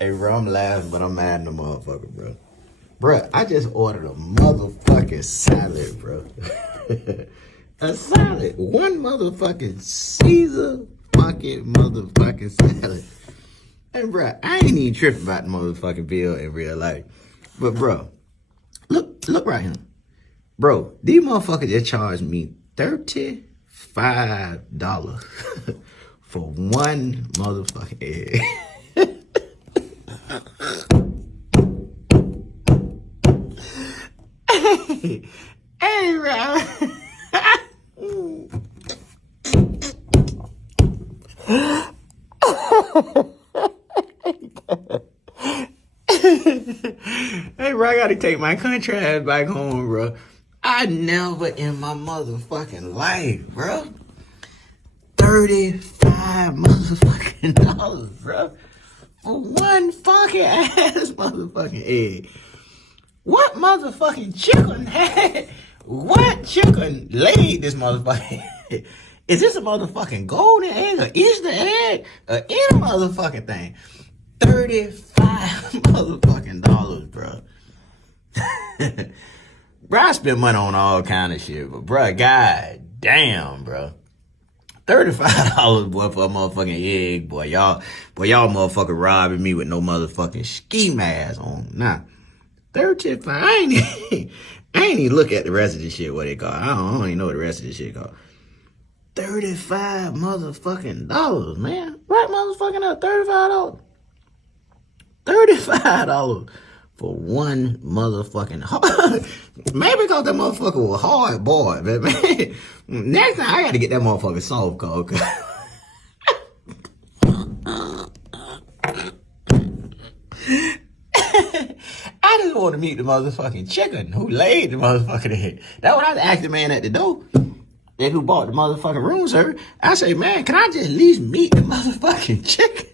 Hey, bro, I'm laughing, but I'm mad at the motherfucker, bro. Bro, I just ordered a motherfucking salad, bro. A salad. One motherfucking Caesar fucking motherfucking salad. And bro, I ain't even tripping about the motherfucking bill in real life. But bro, look right here. Bro, these motherfuckers just charged me $35 for one motherfucking egg. Hey, bro. Hey, bro, I gotta take my contract back home, bro. I never in my motherfucking life, bro. $35 motherfucking dollars, bro. For one fucking ass motherfucking egg. What motherfucking chicken had? What chicken laid this motherfucking egg? Is this a motherfucking golden egg or Easter egg or any motherfucking thing? $35 motherfucking dollars, bro. Bro, I spend money on all kind of shit, but bro, god damn, bro. $35, boy, for a motherfucking egg, boy. Y'all motherfucking robbing me with no motherfucking ski mask on. Nah. 35. I ain't even look at the rest of this shit, what it called. I don't even know what the rest of this shit called. $35 motherfucking dollars, man. Right motherfucking up, $35. $35 for one motherfucking maybe because that motherfucker was hard boy, but man, next time I gotta get that motherfucker soft cold. I just want to meet the motherfucking chicken who laid the motherfucking egg. That's what I asked the man at the door. That who bought the motherfucking room service. I say, man, can I just at least meet the motherfucking chicken?